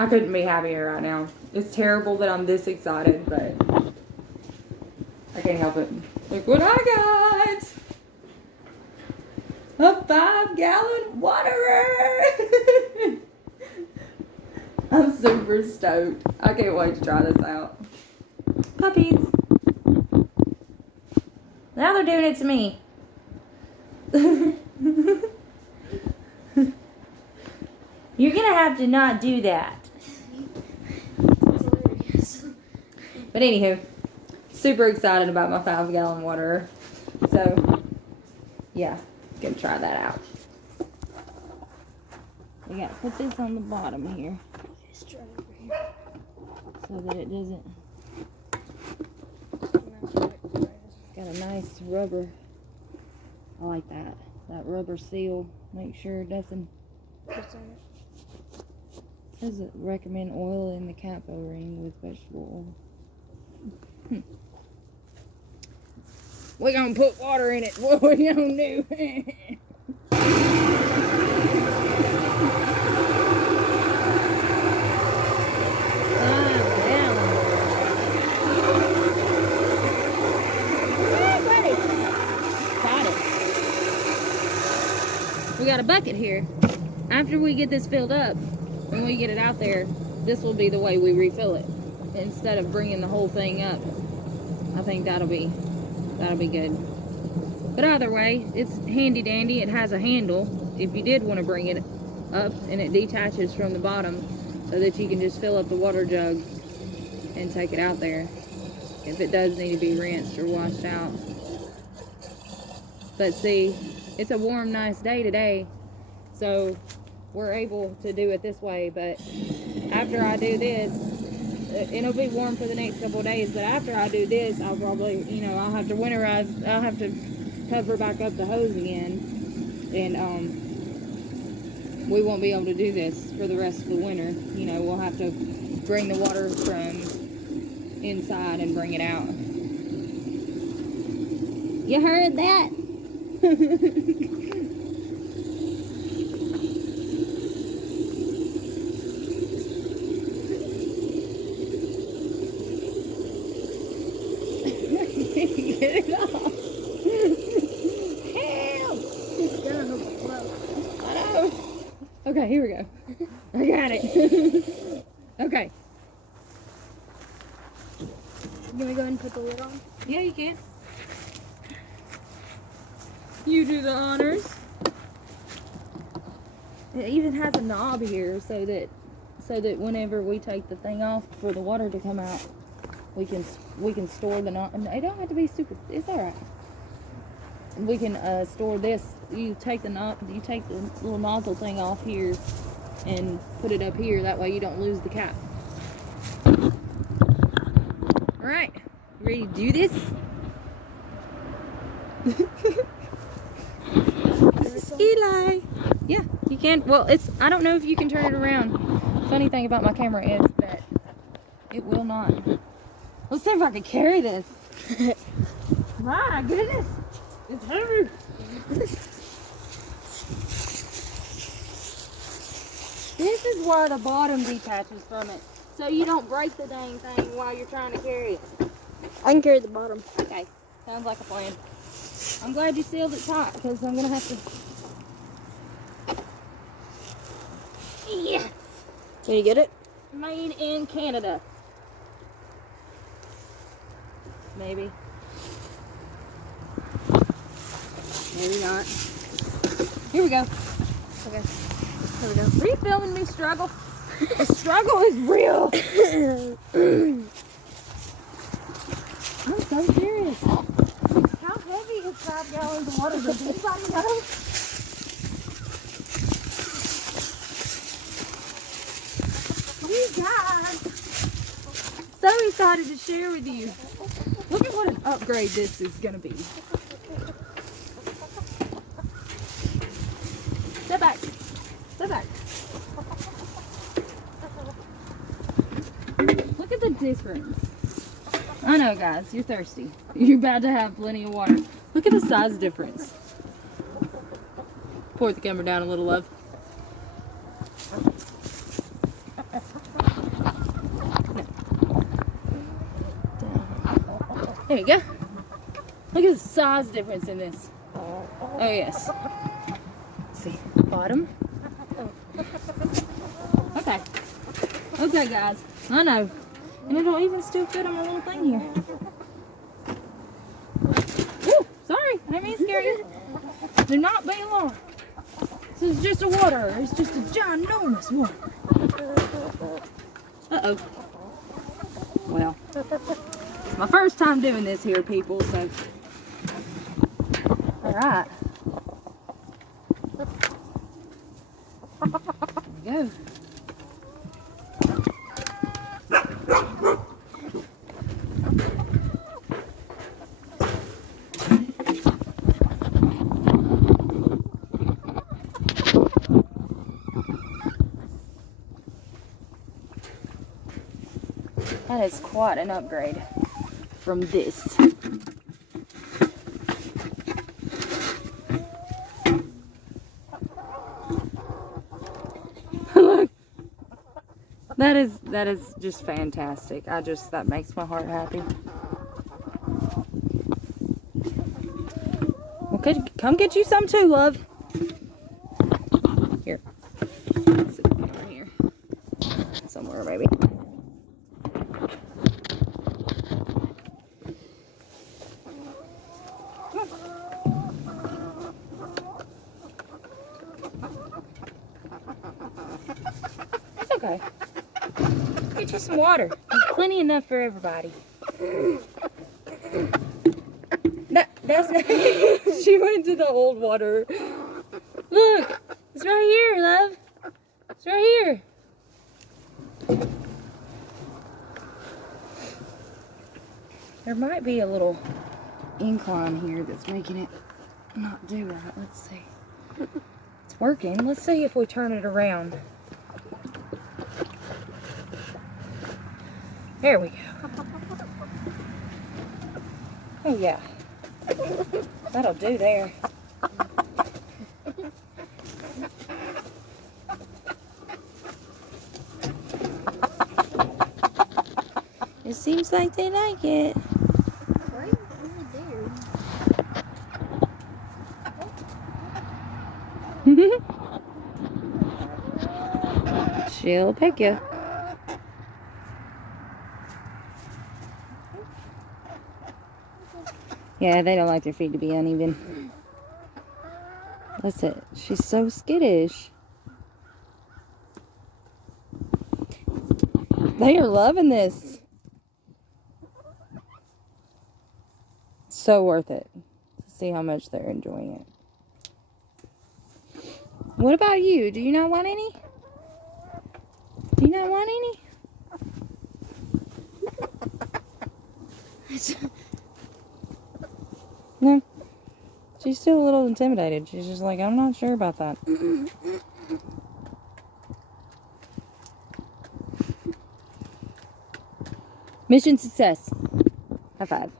I couldn't be happier right now. It's terrible that I'm this excited, but I can't help it. Look what I got! A 5-gallon waterer! I'm super stoked. I can't wait to try this out. Puppies. Now they're doing it to me. You're gonna have to not do that. But anywho, super excited about my 5-gallon waterer. So, yeah, gonna try that out. We gotta put this on the bottom here so that it doesn't. It's got a nice rubber. I like that. That rubber seal. Make sure it doesn't. It says it recommend oil in the cap O-ring with vegetable oil. We're gonna put water in it. What we gonna do? We got a bucket here. After we get this filled up, when we get it out there, this will be the way we refill it. Instead of bringing the whole thing up, I think that'll be good. But either way, it's handy dandy. It has a handle if you did want to bring it up, and it detaches from the bottom so that you can just fill up the water jug and take it out there if it does need to be rinsed or washed out. But see, it's a warm, nice day today, so we're able to do it this way. But after I do this, it'll be warm for the next couple of days, but after I do this, I'll probably, I'll have to winterize, I'll have to cover back up the hose again, and we won't be able to do this for the rest of the winter. We'll have to bring the water from inside and bring it out. You heard that? Get it off. Help! It's gonna overflow. I know. Okay, here we go. I got it. Okay. You want me to go ahead and put the lid on? Yeah, you can. You do the honors. It even has a knob here so that whenever we take the thing off for the water to come out, we can store the knob. It don't have to be super. It's all right. We can store this. You take the little nozzle thing off here and put it up here. That way you don't lose the cap. All right, ready to do this? This is Eli. Yeah, you can. Well, I don't know if you can turn it around. Funny thing about my camera is that it will not. Let's see if I can carry this. My goodness, it's heavy. This is where the bottom detaches from it, so you don't break the dang thing while you're trying to carry it. I can carry the bottom. Okay, sounds like a plan. I'm glad you sealed it tight, because I'm gonna have to. Yeah. Can you get it? Made in Canada. Maybe. Maybe not. Here we go. Okay. Here we go. Are you filming me struggle? The struggle is real. I'm so serious. How heavy is 5 gallons of water? Does anybody know? You guys. So excited to share with you. Look at what an upgrade this is going to be. Step back. Step back. Look at the difference. I know, guys, you're thirsty. You're about to have plenty of water. Look at the size difference. Pour the camera down a little, love. There you go. Look at the size difference in this. Oh, yes. Let's see. Bottom. Okay. Okay, guys. I know. And it'll even still fit on my little thing here. Woo! Sorry. I didn't mean to scare you. Do not be alarmed. This is just a water. It's just a ginormous one. Uh-oh. Well, it's my first time doing this here, people, so. Alright. There we go. That is quite an upgrade from this. Look, that is just fantastic. That makes my heart happy. Okay, come get you some too, love. Here, sit right here, somewhere maybe. It's okay. Get you some water. There's plenty enough for everybody. That's not. She went to the old water. Look, it's right here, love. It's right here. There might be a little incline here that's making it not do right. Let's see. It's working. Let's see if we turn it around. There we go. Oh yeah. That'll do there. It seems like they like it. Right there. She'll pick you. Yeah, they don't like their feet to be uneven. That's it. She's so skittish. They are loving this. So worth it. See how much they're enjoying it. What about you? Do you not want any? Do you not want any? No. She's still a little intimidated. She's just like, I'm not sure about that. Mission success. High five.